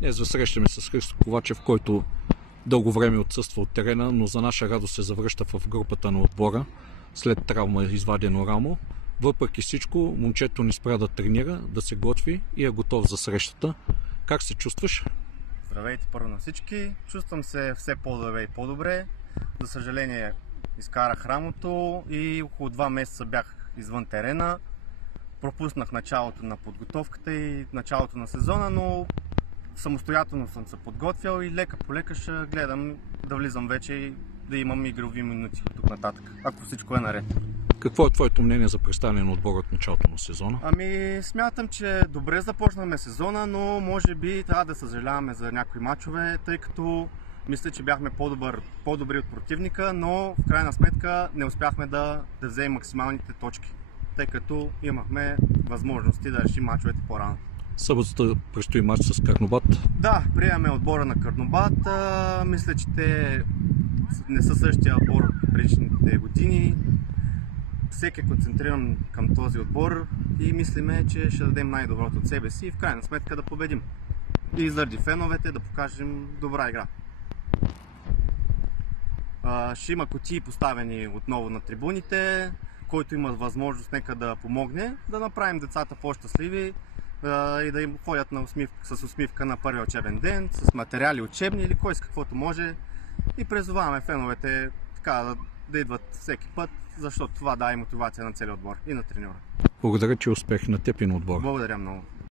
Днес засрещаме с Христо Ковачев, който дълго време отсъства от терена, но за наша радост се завръща в групата на отбора след травма извадено рамо. Въпреки всичко, момчето ни спря да тренира, да се готви и е готов за срещата. Как се чувстваш? Здравейте първо на всички. Чувствам се все по-добре и по-добре. За съжаление изкарах рамото и около 2 месеца бях извън терена. Пропуснах началото на подготовката и началото на сезона, но самостоятелно съм се подготвял и лека по лека ще гледам да влизам вече и да имам игрови минути от тук нататък, ако всичко е наред. Какво е твоето мнение за представяне на отбора от началото на сезона? Смятам, че добре започнахме сезона, но може би трябва да съжаляваме за някои мачове, тъй като мисля, че бяхме по-добри от противника, но в крайна сметка не успяхме да вземем максималните точки, тъй като имахме възможности да решим мачовете по-рано. Съботата предстои мач с Карнобат. Да, приемаме отбора на Карнобат. Мисля, че те не са същия отбор от предишните години. Всеки е концентриран към този отбор и мислиме, че ще дадем най-доброто от себе си и в крайна сметка да победим. И заради феновете да покажем добра игра. Ще има кутии поставени отново на трибуните, който има възможност нека да помогне, да направим децата по-щастливи и да им ходят с усмивка на първия учебен ден, с материали учебни или кой с каквото може. И призоваваме феновете така да идват всеки път, защото това дава и мотивация на целия отбор и на треньора. Благодаря, че успех на теб и на отбора. Благодаря много.